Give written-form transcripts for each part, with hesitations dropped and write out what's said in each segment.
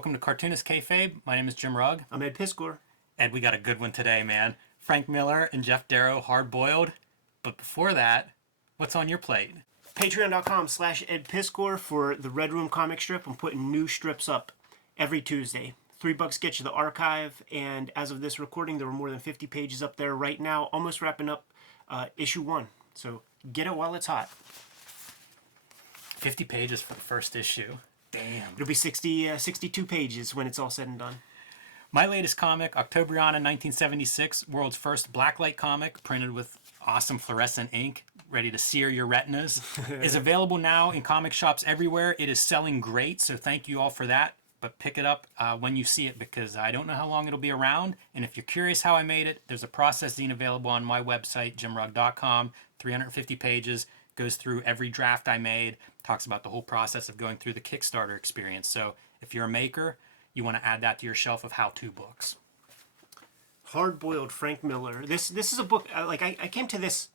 Welcome to Cartoonist Kayfabe. My name is Jim Rugg. I'm Ed Piscor. Ed, we got a good one today, man. Frank Miller and Geof Darrow, Hard Boiled. But before that, what's on your plate? Patreon.com/Ed Piscor for the Red Room comic strip. I'm putting new strips up every Tuesday. $3 gets you the archive, and as of this recording, there were more than 50 pages up there right now, almost wrapping up issue 1. So get it while it's hot. 50 pages for the first issue. Damn. It'll be 62 pages when it's all said and done. My latest comic, Octobriana 1976, world's first blacklight comic, printed with awesome fluorescent ink, ready to sear your retinas, is available now in comic shops everywhere. It is selling great, so thank you all for that. But pick it up when you see it, because I don't know how long it'll be around. And if you're curious how I made it, there's a process zine available on my website, jimrugg.com, 350 pages, goes through every draft I made, talks about the whole process of going through the Kickstarter experience. So if you're a maker, you want to add that to your shelf of how-to books. Hard-boiled Frank Miller. This is a book, I came to this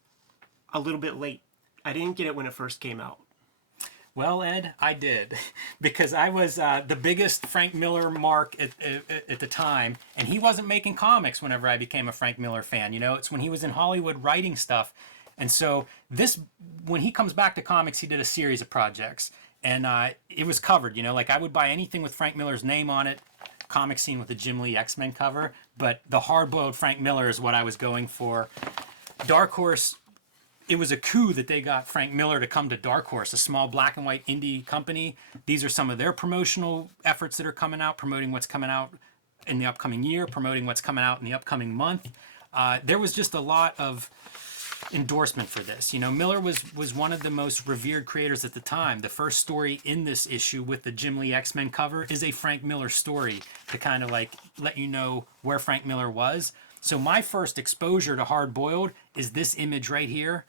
a little bit late. I didn't get it when it first came out. Well, Ed, I did, because I was the biggest Frank Miller mark at the time, and he wasn't making comics whenever I became a Frank Miller fan. You know, it's when he was in Hollywood writing stuff. And so when he comes back to comics, he did a series of projects, and it was covered. You know, like I would buy anything with Frank Miller's name on it, comic scene with the Jim Lee X-Men cover, but the hard-boiled Frank Miller is what I was going for. Dark Horse, it was a coup that they got Frank Miller to come to Dark Horse, a small black and white indie company. These are some of their promotional efforts that are coming out, promoting what's coming out in the upcoming year, promoting what's coming out in the upcoming month. There was just a lot of endorsement for this. You know, Miller was one of the most revered creators at the time. The first story in this issue with the Jim Lee X-Men cover is a Frank Miller story to kind of like let you know where Frank Miller was. So my first exposure to Hard Boiled is this image right here.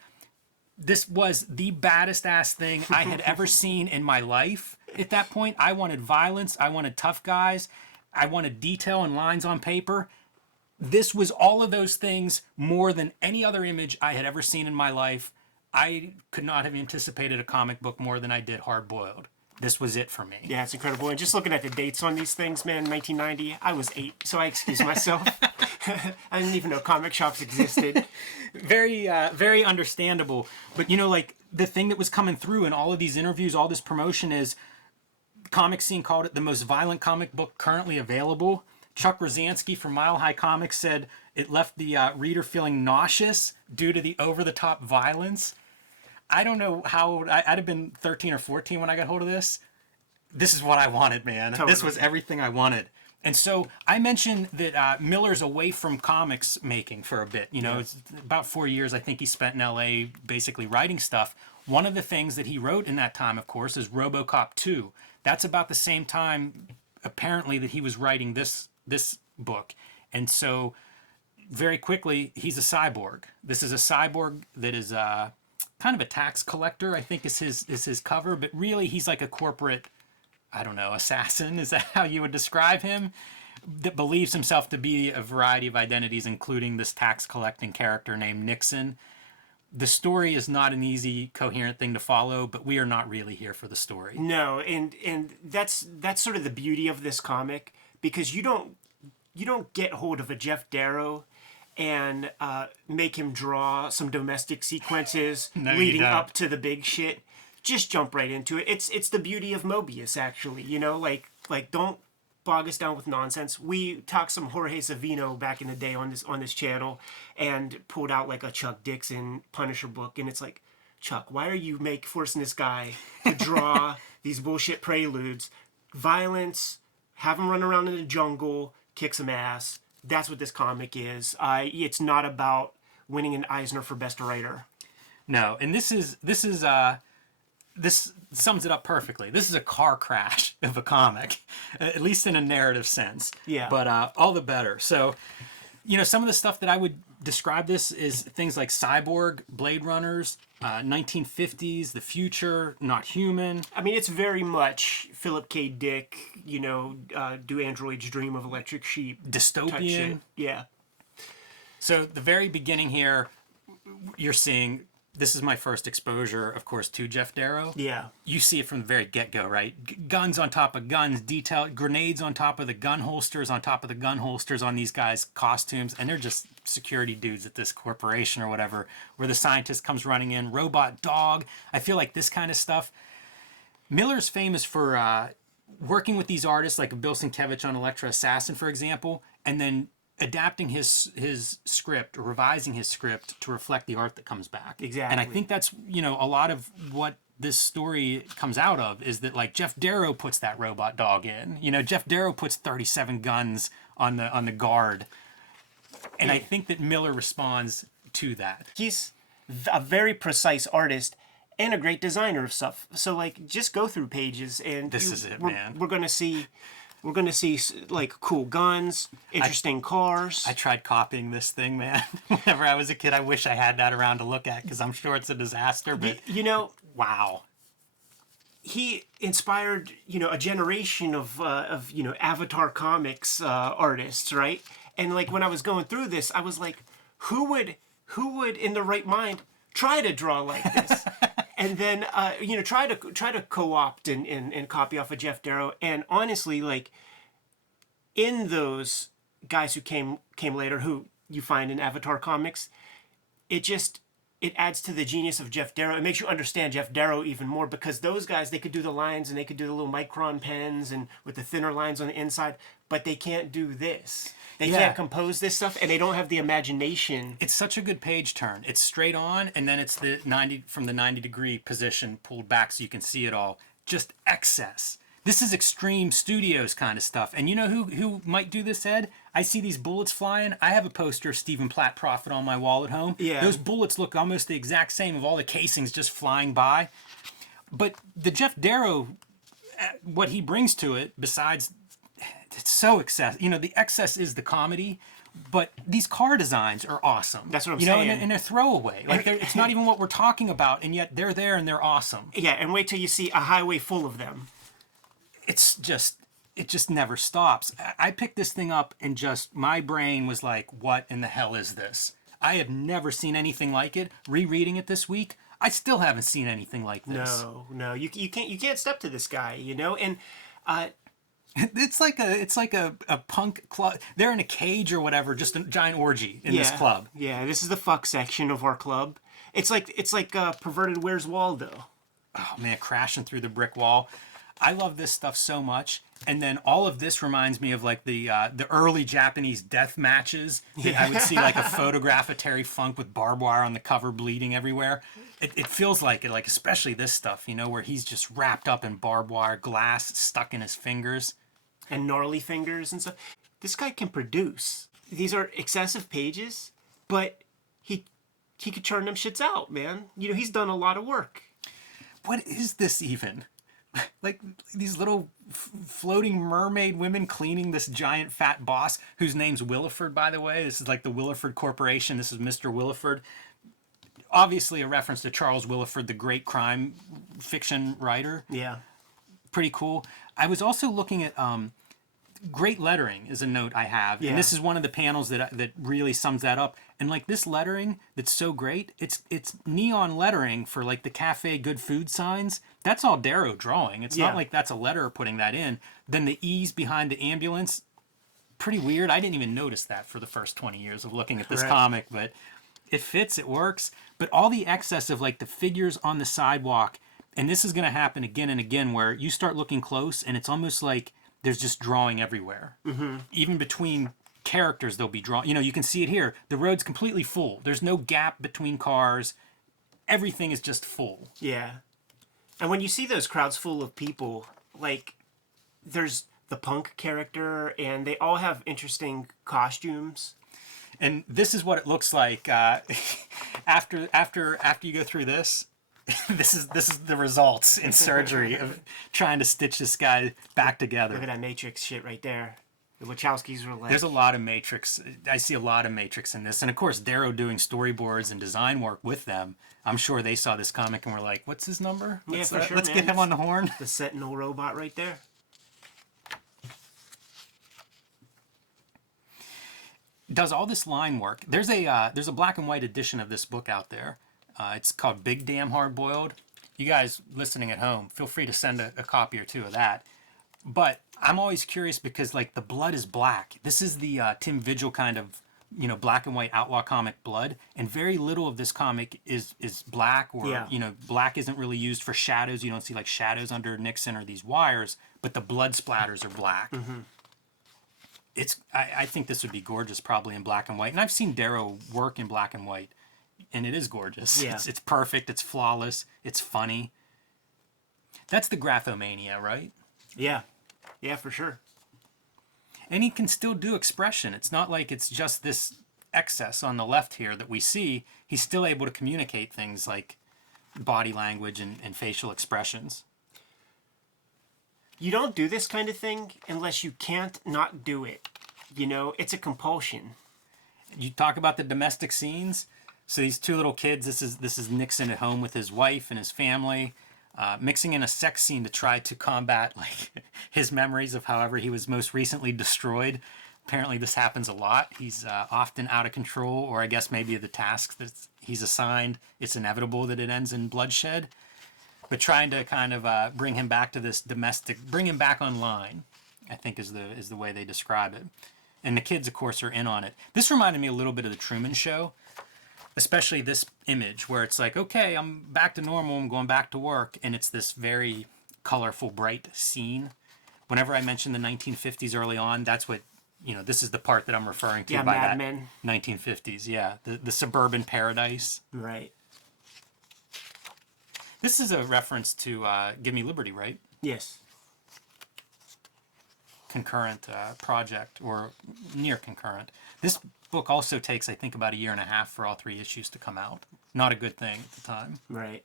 This was the baddest ass thing I had ever seen in my life. At that point, I wanted violence. I wanted tough guys. I wanted detail and lines on paper. This was all of those things more than any other image I had ever seen in my life. I could not have anticipated a comic book more than I did Hard Boiled. This was it for me. Yeah, it's incredible. And just looking at the dates on these things, man, 1990, I was 8, so I excuse myself. I didn't even know comic shops existed. Very understandable. But, you know, like, the thing that was coming through in all of these interviews, all this promotion is, Comic Scene called it the most violent comic book currently available. Chuck Rosansky from Mile High Comics said it left the reader feeling nauseous due to the over-the-top violence. I don't know how old, I'd have been 13 or 14 when I got hold of this. This is what I wanted, man. Totally. This was everything I wanted. And so I mentioned that Miller's away from comics making for a bit. You know, It's about 4 years I think he spent in LA basically writing stuff. One of the things that he wrote in that time, of course, is Robocop 2. That's about the same time, apparently, that he was writing this book. And so very quickly, he's a cyborg. This is a cyborg that is kind of a tax collector, I think is his cover, but really he's like a corporate, I don't know, assassin. Is that how you would describe him? That believes himself to be a variety of identities, including this tax collecting character named Nixon. The story is not an easy, coherent thing to follow, but we are not really here for the story. No, and that's sort of the beauty of this comic, because you don't get hold of a Geof Darrow and make him draw some domestic sequences leading up to the big shit. Just jump right into it. It's the beauty of Mobius, actually. You know, like don't bog us down with nonsense. We talked some Jorge Savino back in the day on this channel and pulled out like a Chuck Dixon Punisher book, and it's like, Chuck, why are you forcing this guy to draw these bullshit preludes? Violence, have him run around in the jungle, kick some ass. That's what this comic is. It's not about winning an Eisner for Best Writer. No, and this sums it up perfectly. This is a car crash of a comic, at least in a narrative sense. Yeah. But all the better. So, you know, some of the stuff that I would describe this is things like Cyborg, Blade Runners, 1950s, the future, Not Human. I mean, it's very much Philip K. Dick, you know, Do Androids Dream of Electric Sheep? Dystopian. Yeah. So the very beginning here, you're seeing this is my first exposure, of course, to Geof Darrow. Yeah. You see it from the very get-go, right? Guns on top of guns, grenades on top of the gun holsters, on top of the gun holsters on these guys' costumes, and they're just security dudes at this corporation or whatever, where the scientist comes running in, robot dog. I feel like this kind of stuff. Miller's famous for working with these artists like Bill Sienkiewicz on Elektra Assassin, for example, and then adapting his script or revising his script to reflect the art that comes back. Exactly. And I think that's, a lot of what this story comes out of is that like Geof Darrow puts that robot dog in. Geof Darrow puts 37 guns on the guard. And I think that Miller responds to that. He's a very precise artist and a great designer of stuff. So like just go through pages and This is it, we're, man. We're going to see like cool guns, interesting cars. I tried copying this thing, man. Whenever I was a kid, I wish I had that around to look at because I'm sure it's a disaster. But wow, he inspired a generation of Avatar comics artists, right? And like when I was going through this, I was like, who would in their right mind try to draw like this? And then try to co-opt and copy off of Geof Darrow. And honestly, like in those guys who came later, who you find in Avatar comics, it adds to the genius of Geof Darrow. It makes you understand Geof Darrow even more, because those guys, they could do the lines and they could do the little micron pens and with the thinner lines on the inside, but they can't do this. They can't compose this stuff, and they don't have the imagination. It's such a good page turn. It's straight on, and then it's the 90-degree position pulled back so you can see it all. Just excess. This is Extreme Studios kind of stuff. And you know who might do this, Ed? I see these bullets flying. I have a poster of Stephen Platt Prophet on my wall at home. Yeah. Those bullets look almost the exact same, of all the casings just flying by. But the Geof Darrow, what he brings to it, besides, it's so excess. The excess is the comedy, but these car designs are awesome. That's what I'm saying. And they're throwaway. Like it's not even what we're talking about, and yet they're there and they're awesome. Yeah, and wait till you see a highway full of them. It just never stops. I picked this thing up and just my brain was like, what in the hell is this? I have never seen anything like it. Rereading it this week, I still haven't seen anything like this. No, you can't step to this guy, and it's like a punk club. They're in a cage or whatever, just a giant orgy in this club. Yeah, this is the fuck section of our club. It's like perverted Where's Waldo. Oh man, crashing through the brick wall. I love this stuff so much. And then all of this reminds me of like the early Japanese death matches. I would see like a photograph of Terry Funk with barbed wire on the cover, bleeding everywhere. It feels like it, like especially this stuff, where he's just wrapped up in barbed wire, glass stuck in his fingers. And gnarly fingers and stuff. This guy can produce. These are excessive pages, but he could turn them shits out, man. He's done a lot of work. What is this even? Like these little floating mermaid women cleaning this giant fat boss whose name's Williford, by the way. This is like the Williford Corporation. This is Mr. Williford. Obviously a reference to Charles Williford, the great crime fiction writer. Yeah. Pretty cool. I was also looking at great lettering is a note I have. Yeah. And this is one of the panels that really sums that up. And like this lettering that's so great, it's neon lettering for like the cafe good food signs. That's all Darrow drawing. It's not like that's a letterer putting that in. Then the E's behind the ambulance, pretty weird. I didn't even notice that for the first 20 years of looking at this comic, but it fits, it works. But all the excess of like the figures on the sidewalk, and this is going to happen again and again, where you start looking close and it's almost like there's just drawing everywhere. Mm-hmm. Even between characters, they'll be drawn. You can see it here. The road's completely full. There's no gap between cars. Everything is just full. Yeah. And when you see those crowds full of people, like there's the punk character and they all have interesting costumes. And this is what it looks like after you go through this. This is the results in surgery of trying to stitch this guy back together. Look at that Matrix shit right there. The Wachowskis were like... There's a lot of Matrix. I see a lot of Matrix in this. And of course, Darrow doing storyboards and design work with them. I'm sure they saw this comic and were like, what's his number? Let's get him on the horn. The Sentinel robot right there. Does all this line work? There's a black and white edition of this book out there. It's called Big Damn Hard Boiled. You guys listening at home, feel free to send a copy or two of that. But I'm always curious because like the blood is black. This is the Tim Vigil kind of black and white outlaw comic blood, and very little of this comic is black, or black isn't really used for shadows. You don't see like shadows under Nixon or these wires, but the blood splatters are black. I think this would be gorgeous probably in black and white, and I've seen Darrow work in black and white, and it is gorgeous. Yeah. It's perfect, it's flawless, it's funny. That's the Graphomania, right? Yeah, for sure. And he can still do expression. It's not like it's just this excess on the left here that we see. He's still able to communicate things like body language and facial expressions. You don't do this kind of thing unless you can't not do it. It's a compulsion. You talk about the domestic scenes. So these two little kids, this is Nixon at home with his wife and his family, mixing in a sex scene to try to combat like his memories of however he was most recently destroyed. Apparently this happens a lot. He's often out of control, or I guess maybe the task that he's assigned, it's inevitable that it ends in bloodshed. But trying to kind of bring him back to this bring him back online, I think is the way they describe it. And the kids, of course, are in on it. This reminded me a little bit of the Truman Show, especially this image where it's like, okay, I'm back to normal, I'm going back to work, and it's this very colorful, bright scene. Whenever I mention the 1950s early on, that's what, this is the part that I'm referring to by Mad that Men. 1950s, yeah. The suburban paradise. Right. This is a reference to Give Me Liberty, right? Yes. Concurrent project, or near concurrent. This book also takes, I think, about 1.5 years for all 3 issues to come out. Not a good thing at the time. Right.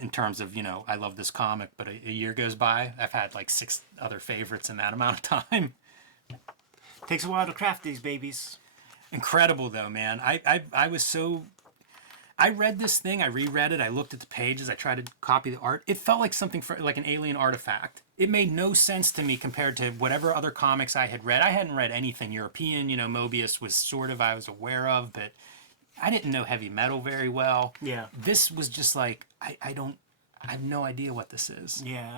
In terms of, I love this comic, but a year goes by. I've had like 6 other favorites in that amount of time. Takes a while to craft these babies. Incredible, though, man. I was so... I read this thing, I reread it, I looked at the pages, I tried to copy the art. It felt like something like an alien artifact. It made no sense to me compared to whatever other comics I had read. I hadn't read anything European, Mobius was sort of I was aware of, but I didn't know heavy metal very well. Yeah. This was just like, I have no idea what this is. Yeah,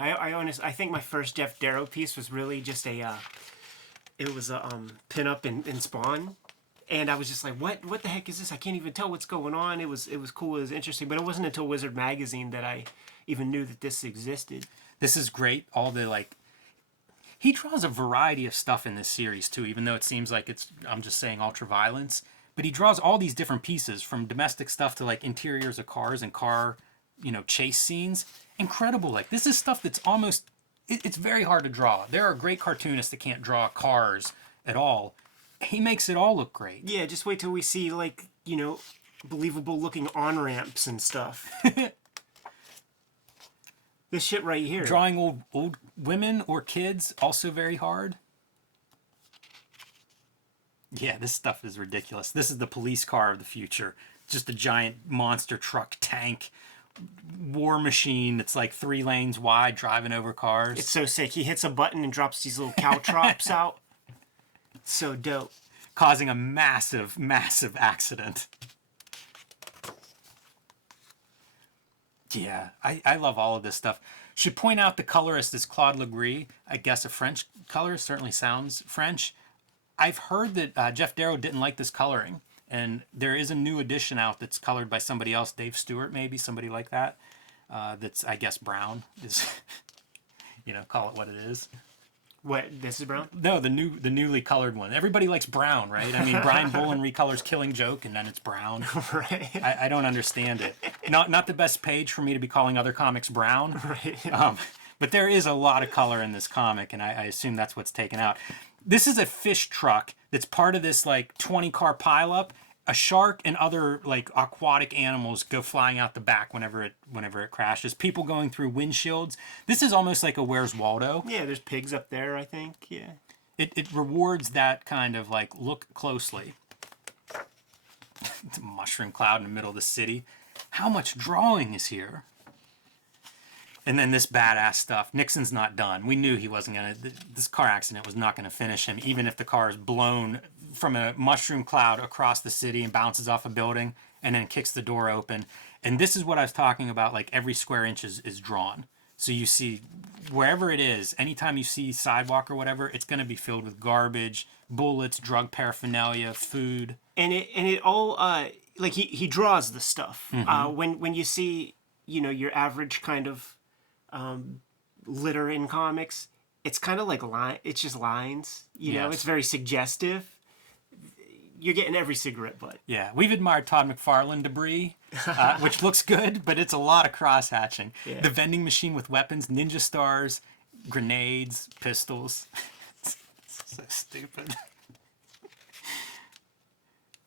I think my first Geof Darrow piece was really just it was a pin-up in Spawn. And I was just like, what the heck is this? I can't even tell what's going on. It was cool, it was interesting. But it wasn't until Wizard Magazine that I even knew that this existed. This is great. All the, he draws a variety of stuff in this series, too, even though it seems like I'm just saying ultra-violence. But he draws all these different pieces, from domestic stuff to, interiors of cars and car, chase scenes. Incredible. This is stuff that's almost... It's very hard to draw. There are great cartoonists that can't draw cars at all. He makes it all look great. Yeah, just wait till we see, believable looking on-ramps and stuff. This shit right here. Drawing old women or kids, also very hard. Yeah, this stuff is ridiculous. This is the police car of the future. Just a giant monster truck tank war machine that's 3 lanes wide driving over cars. It's so sick. He hits a button and drops these little caltrops out. So dope. Causing a massive, massive accident. Yeah, I love all of this stuff. Should point out the colorist is Claude Legris. I guess a French colorist, certainly sounds French. I've heard that Geof Darrow didn't like this coloring. And there is a new edition out that's colored by somebody else, Dave Stewart maybe, somebody like that. That's, I guess, brown. Is call it what it is. What, this is brown? No, the newly colored one. Everybody likes brown, right? I mean, Brian Bolin recolors Killing Joke, and then it's brown. Right. I don't understand it. Not the best page for me to be calling other comics brown. Right. But there is a lot of color in this comic, and I assume that's what's taken out. This is a fish truck that's part of this 20-car pileup. A shark and other aquatic animals go flying out the back whenever it crashes. People going through windshields. This is almost like a Where's Waldo. Yeah, there's pigs up there, I think. Yeah. It rewards that kind of look closely. It's a mushroom cloud in the middle of the city. How much drawing is here? And then this badass stuff. Nixon's not done. We knew he wasn't going to... This car accident was not going to finish him, even if the car is blown from a mushroom cloud across the city and bounces off a building. and then kicks the door open. And this is what I was talking about, like every square inch is drawn. So you see, wherever it is, anytime you see sidewalk or whatever, it's going to be filled with garbage, bullets, drug paraphernalia, food. And it all like he draws the stuff. When you see, you know, your average kind of litter in comics, it's kind of like it's just lines. You know, Yes. it's very suggestive. You're getting every cigarette butt. Yeah, we've admired Todd McFarlane debris, which looks good, but it's a lot of cross-hatching. Yeah. The vending machine with weapons, ninja stars, grenades, pistols. It's so stupid.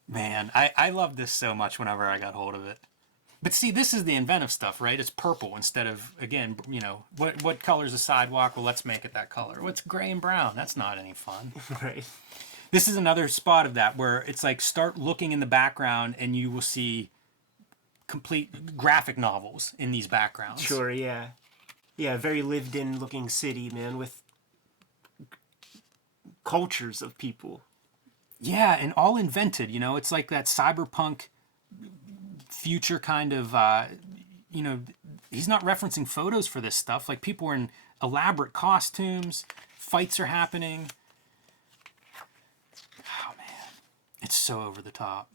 Man, I love this so much whenever I got hold of it. But see, this is the inventive stuff, right? It's purple instead of, again, you know, what color's a sidewalk? Well, let's make it that color. What's gray and brown? That's not any fun. Right. This is another spot of that where it's like start looking in the background and you will see complete graphic novels in these backgrounds. Sure, yeah. Yeah, very lived in looking city, man, with cultures of people. Yeah, and all invented, you know, it's like that cyberpunk future kind of, you know, he's not referencing photos for this stuff. Like people are in elaborate costumes, fights are happening. Oh man, it's so over the top.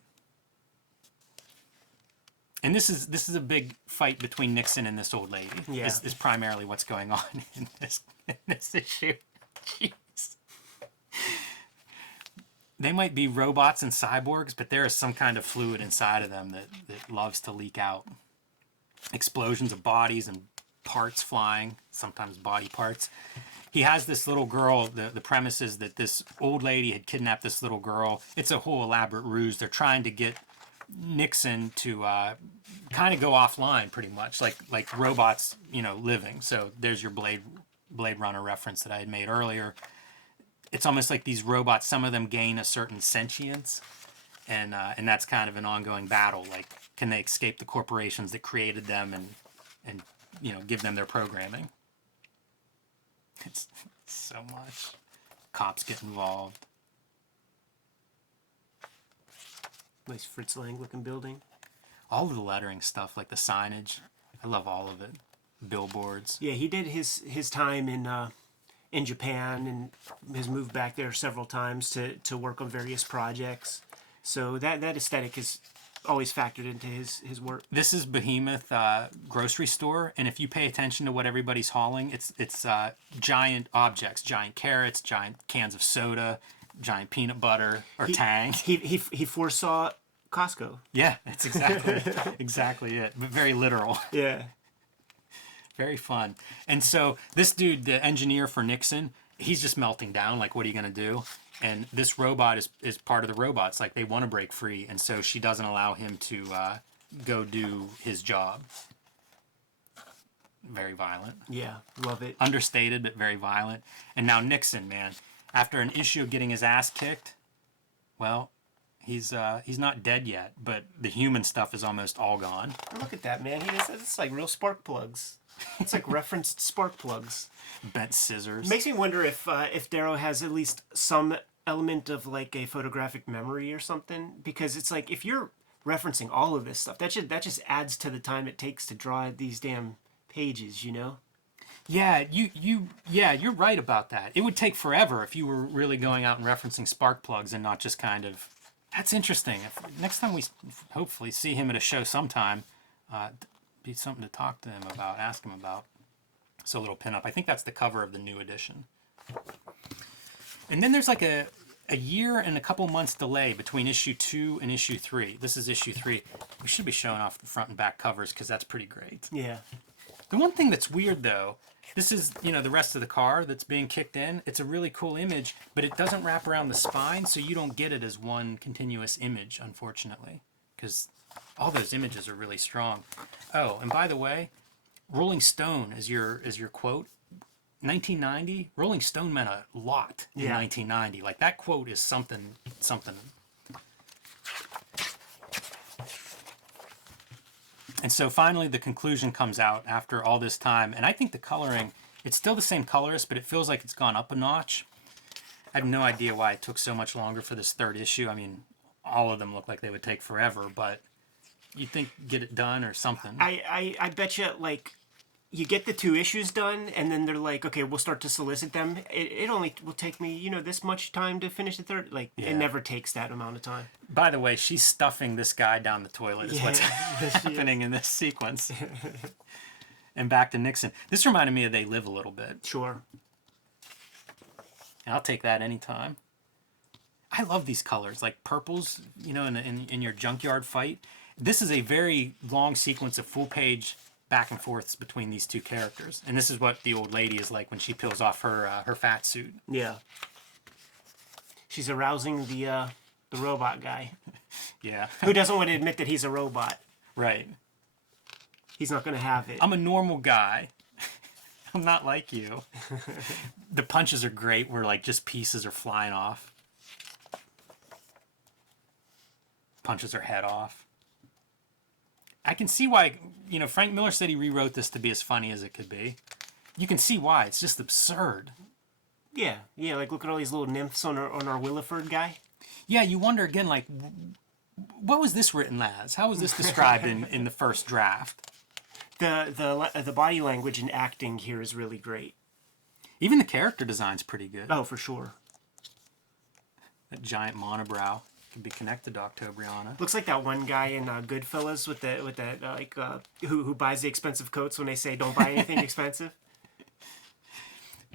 And this is a big fight between Nixon and this old lady. Yeah. Is primarily what's going on in this issue. Jeez. They might be robots and cyborgs, but there is some kind of fluid inside of them that loves to leak out. Explosions of bodies and parts flying, sometimes body parts. He has this little girl. The premise is that this old lady had kidnapped this little girl. It's a whole elaborate ruse. They're trying to get Nixon to kind of go offline, pretty much, like robots, you know, living. So there's your Blade Runner reference that I had made earlier. It's almost like these robots, some of them gain a certain sentience, and that's kind of an ongoing battle. Like, can they escape the corporations that created them and you know, give them their programming? It's so much. Cops get involved. Nice Fritz Lang looking building. All of the lettering stuff, like the signage, I love all of it. Billboards. Yeah, he did his time in Japan and has moved back there several times to work on various projects. So that aesthetic is always factored into his work. This is Behemoth grocery store, and if you pay attention to what everybody's hauling, it's giant objects, giant carrots, giant cans of soda, giant peanut butter or Tang. He foresaw Costco. Yeah, that's exactly it. But very literal. Yeah. Very fun. And so this dude, the engineer for Nixon, he's just melting down. Like, what are you going to do? And this robot is part of the robots. Like, they want to break free. And so she doesn't allow him to go do his job. Very violent. Yeah, love it. Understated, but very violent. And now Nixon, man, after an issue of getting his ass kicked, well, he's not dead yet, but the human stuff is almost all gone. Look at that, man. It's like real spark plugs. It's like referenced spark plugs. Bent scissors. Makes me wonder if Darrow has at least some element of like a photographic memory or something, because it's like if you're referencing all of this stuff, that just adds to the time it takes to draw these damn pages, you know? Yeah, you're right about that. It would take forever if you were really going out and referencing spark plugs and not just kind of. That's interesting. Next time we hopefully see him at a show sometime, be something to talk to him about, ask him about. So a little pinup. I think that's the cover of the new edition. And then there's like a year and a couple months delay between issue 2 and issue 3. This is issue 3. We should be showing off the front and back covers because that's pretty great. Yeah. The one thing that's weird though, this is, you know, the rest of the car that's being kicked in. It's a really cool image, but it doesn't wrap around the spine, so you don't get it as one continuous image, unfortunately, because all those images are really strong. Oh, and by the way, Rolling Stone is your quote. 1990, Rolling Stone meant a lot in 1990. Like, that quote is something. And so finally the conclusion comes out after all this time. And I think the coloring, it's still the same colorist, but it feels like it's gone up a notch. I have no idea why it took so much longer for this third issue. I mean, all of them look like they would take forever, but you'd think get it done or something. I bet you, like, you get the 2 issues done, and then they're like, okay, we'll start to solicit them. It only will take me, you know, this much time to finish the 3rd. Like, Yeah. it never takes that amount of time. By the way, she's stuffing this guy down the toilet is what's happening in this sequence. And back to Nixon. This reminded me of They Live a little bit. Sure. And I'll take that anytime. I love these colors, like purples, you know, in your junkyard fight. This is a very long sequence of full-page back and forths between these 2 characters. And this is what the old lady is like when she peels off her fat suit. Yeah. She's arousing the robot guy. Yeah. Who doesn't want to admit that he's a robot? Right. He's not going to have it. I'm a normal guy. I'm not like you. The punches are great where like just pieces are flying off. Punches her head off. I can see why, you know, Frank Miller said he rewrote this to be as funny as it could be. You can see why. It's just absurd. Yeah, like look at all these little nymphs on our Williford guy. Yeah, you wonder again, like, what was this written as? How was this described in the first draft? The body language and acting here is really great. Even the character design's pretty good. Oh, for sure. That giant monobrow could be connected to Octobriana. Looks like that one guy in Goodfellas with that who buys the expensive coats when they say don't buy anything expensive.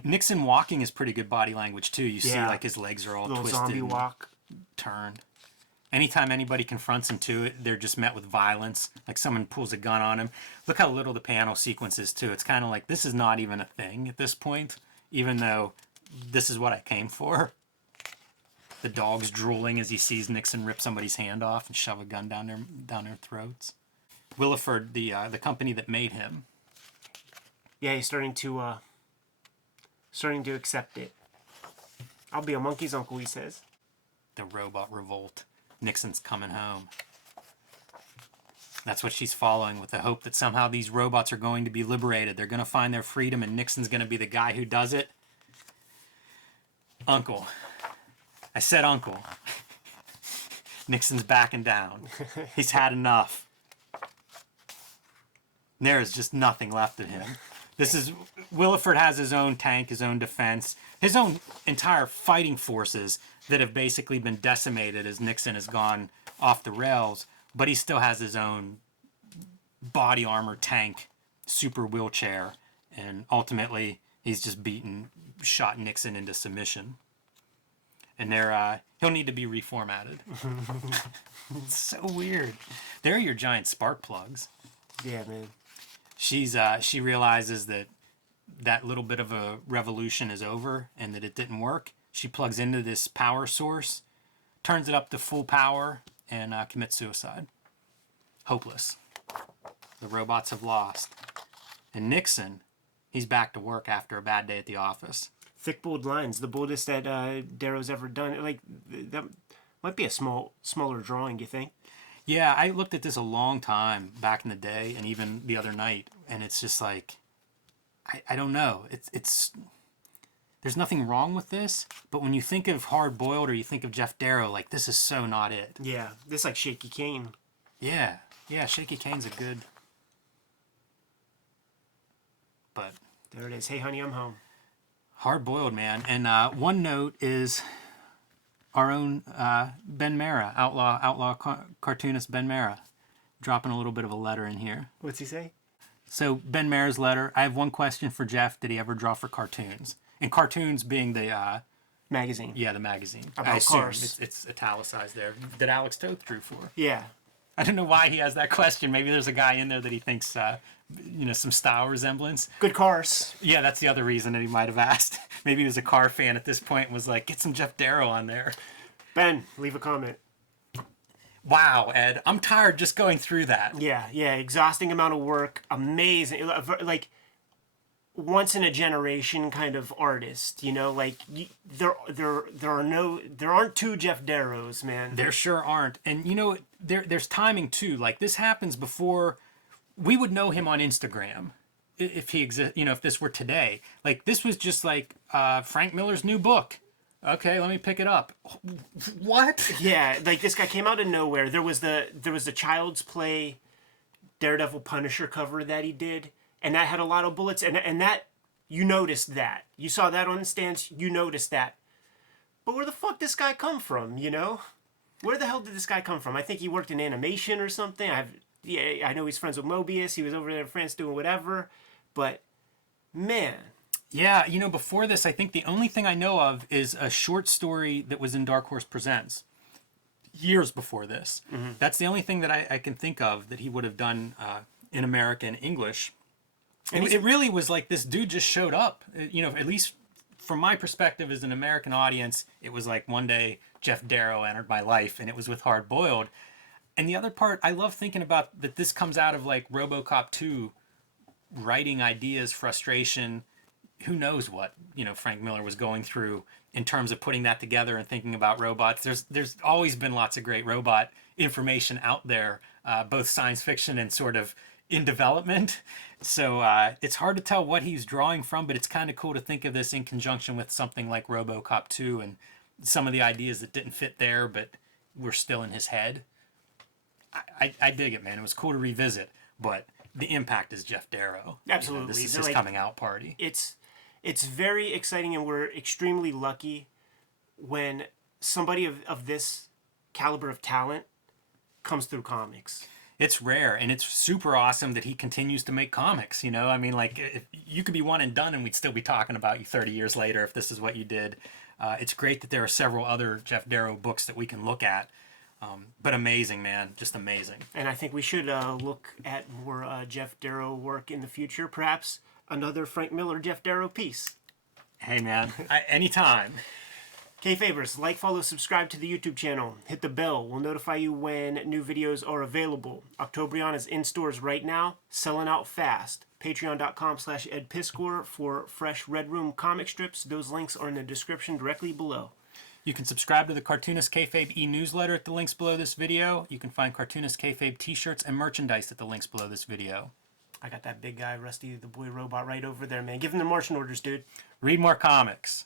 Nixon walking is pretty good body language too. You see, like his legs are all little twisted, zombie walk, turned. Anytime anybody confronts him to it, they're just met with violence. Like someone pulls a gun on him. Look how little the panel sequence is too. It's kind of like this is not even a thing at this point, even though this is what I came for. The dog's drooling as he sees Nixon rip somebody's hand off and shove a gun down their throats. Williford, the company that made him. Yeah, he's starting to accept it. I'll be a monkey's uncle, he says. The robot revolt. Nixon's coming home. That's what she's following with the hope that somehow these robots are going to be liberated. They're going to find their freedom and Nixon's going to be the guy who does it. Uncle. I said uncle. Nixon's backing down. He's had enough. There is just nothing left of him. Williford has his own tank, his own defense, his own entire fighting forces that have basically been decimated as Nixon has gone off the rails, but he still has his own body armor tank, super wheelchair, and ultimately he's just shot Nixon into submission. And he'll need to be reformatted. It's so weird. They're your giant spark plugs. Yeah, man. She realizes that little bit of a revolution is over and that it didn't work. She plugs into this power source, turns it up to full power, and commits suicide. Hopeless. The robots have lost. And Nixon, he's back to work after a bad day at the office. Thick, bold lines. The boldest that Darrow's ever done. Like, that might be a smaller drawing, do you think? Yeah, I looked at this a long time back in the day and even the other night, and it's just like, I don't know. It's there's nothing wrong with this, but when you think of Hard Boiled or you think of Geof Darrow, like, this is so not it. Yeah, this like Shaky Kane. Yeah, Shaky Kane's a good... But... There it is. Hey, honey, I'm home. Hard Boiled, man. And one note is our own Ben Mara, outlaw cartoonist Ben Mara, dropping a little bit of a letter in here. What's he say? So Ben Mara's letter. I have one question for Geof. Did he ever draw for cartoons? And cartoons being the magazine. Yeah, the magazine. About I assume cars. it's italicized there. That Alex Toth drew for. Yeah. I don't know why he has that question. Maybe there's a guy in there that he thinks, some style resemblance. Good cars. Yeah, that's the other reason that he might have asked. Maybe he was a car fan at this point and was like, get some Geof Darrow on there. Ben, leave a comment. Wow, Ed. I'm tired just going through that. Yeah. Exhausting amount of work. Amazing. Like, once in a generation kind of artist, like there aren't two Geof Darrows, man. There sure aren't. And there's timing too. Like, this happens before we would know him on Instagram if he if this were today. Like, this was just like Frank Miller's new book. Okay, let me pick it up. What? Yeah, like this guy came out of nowhere. There was the Child's Play Daredevil Punisher cover that he did, and that had a lot of bullets, and that you noticed that. You saw that on the stands, you noticed that. But where the fuck this guy come from, you know? Where the hell did this guy come from? I think he worked in animation or something. I know he's friends with Mobius. He was over there in France doing whatever. But man, Yeah, you know, before this, I think the only thing I know of is a short story that was in Dark Horse Presents years before this. That's the only thing that I can think of that he would have done in American English. And it really was like this dude just showed up. You know, at least from my perspective as an American audience, it was like one day Geof Darrow entered my life and it was with Hard Boiled. And the other part, I love thinking about that this comes out of like Robocop 2, writing ideas, frustration, who knows what, you know, Frank Miller was going through in terms of putting that together and thinking about robots. There's always been lots of great robot information out there, both science fiction and sort of in development. So it's hard to tell what he's drawing from, but it's kind of cool to think of this in conjunction with something like Robocop 2 and some of the ideas that didn't fit there, but were still in his head. I dig it, man. It was cool to revisit, but the impact is Geof Darrow. absolutely. You know, this is They're his like- coming out party. It's very exciting, and we're extremely lucky when somebody of this caliber of talent comes through comics. It's rare, and it's super awesome that he continues to make comics. You know, I mean, like, if you could be one and done, and we'd still be talking about you 30 years later if this is what you did. It's great that there are several other Geof Darrow books that we can look at. But amazing, man, just amazing. And I think we should look at more Geof Darrow work in the future. Perhaps another Frank Miller Geof Darrow piece. Hey, man, anytime. Kayfabers, like, follow, subscribe to the YouTube channel. Hit the bell. We'll notify you when new videos are available. Octobrion is in stores right now, selling out fast. Patreon.com/EdPiskor for fresh Red Room comic strips. Those links are in the description directly below. You can subscribe to the Cartoonist Kayfabe e-newsletter at the links below this video. You can find Cartoonist Kayfabe t-shirts and merchandise at the links below this video. I got that big guy, Rusty the Boy Robot, right over there, man. Give him the marching orders, dude. Read more comics.